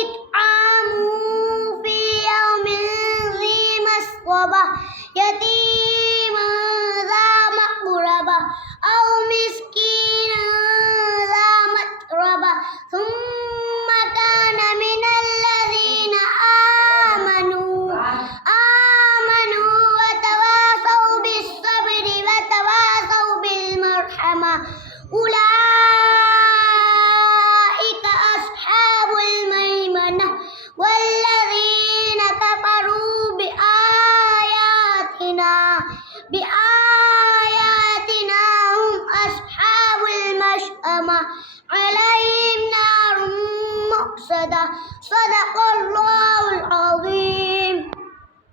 إطعام في يوم ذي مسغبة يتيما ذا مقربة أو مسكينا ذا متربة ثم كان من الذين آمنوا وتواصوا بالصبر وتواصوا بالمرحمة أولئك أصحاب الميمنة والذين كفروا بآياتنا هم أصحاب المشأمة عليهم نار مؤصدة صدق